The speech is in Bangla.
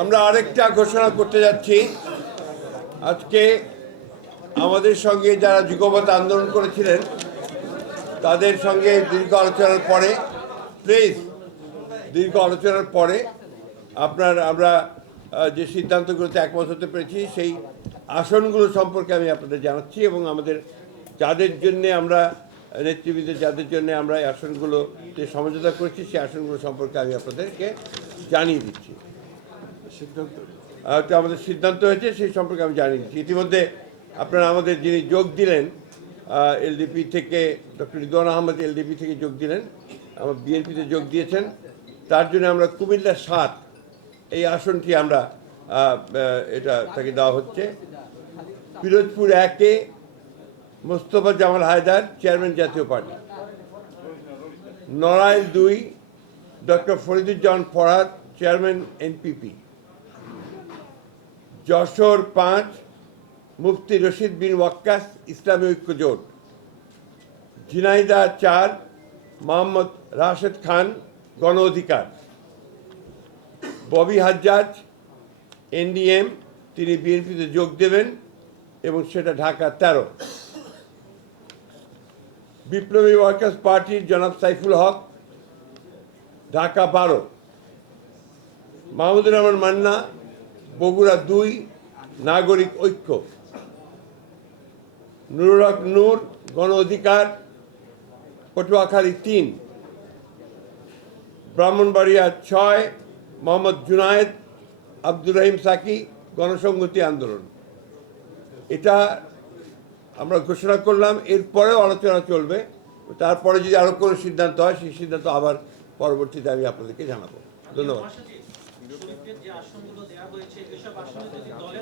আমরা আরেকটা ঘোষণা করতে যাচ্ছি। আজকে আমাদের সঙ্গে যারা যুগপৎ আন্দোলন করেছিলেন তাদের সঙ্গে দীর্ঘ আলোচনার পরে আমরা যে সিদ্ধান্তগুলোতে একমত হতে পেরেছি সেই আসনগুলো সম্পর্কে আমি আপনাদের জানাচ্ছি, এবং আমাদের যাদের জন্য আমরা নেতৃবৃন্দের যাদের জন্য আমরা এই আসনগুলোতে সমঝোতা করেছি সেই আসনগুলো সম্পর্কে আমি আপনাদেরকে জানিয়ে দিচ্ছি। আমাদের সিদ্ধান্ত হয়েছে সেই সম্পর্কে আমি জানিয়ে দিচ্ছি। ইতিমধ্যে আপনারা আমাদের যিনি যোগ দিলেন এলডিপি থেকে, ডক্টর রিদওয়ান আহমেদ এলডিপি থেকে যোগ দিলেন, আমার বিএনপিতে যোগ দিয়েছেন। তার জন্য আমরা কুমিল্লা 7 এই আসনটি আমরা এটা তাকে দেওয়া হচ্ছে। পিরোজপুর 1-এ মোস্তফা জামাল হায়দার, চেয়ারম্যান জাতীয় party. Narail 2 doctor Fariduzzaman Farhad, chairman NPP. Jessore 5 মুফতি রশিদ বিন ওয়াক্কাস, ইসলামী ঐক্য জোট। ঝিনাইদহ 4 মোহাম্মদ রাশেদ খান, গণ অধিকার। ববি হাজ্জাজ এনডিএম, তিনি বিএনপিতে যোগ দেবেন এবং সেটা ঢাকা 13। বিপ্লবী ওয়ার্কার্স পার্টির জনাব সাইফুল হক, ঢাকা 12। মাহমুদুর রহমান মান্না, বগুড়া 2 নাগরিক ঐক্য। নুরুল হক নূর, গণ অধিকার, পটুয়াখালী 3। ব্রাহ্মণবাড়িয়া 6 মোহাম্মদ জুনায়েদ আব্দুর রহিম সাকি, গণসংহতি আন্দোলন। এটা আমরা ঘোষণা করলাম, এরপরেও আলোচনা চলবে। তারপরে যদি আরও কোনো সিদ্ধান্ত হয় সেই সিদ্ধান্ত আবার পরবর্তীতে আমি আপনাদেরকে জানাবো। ধন্যবাদ।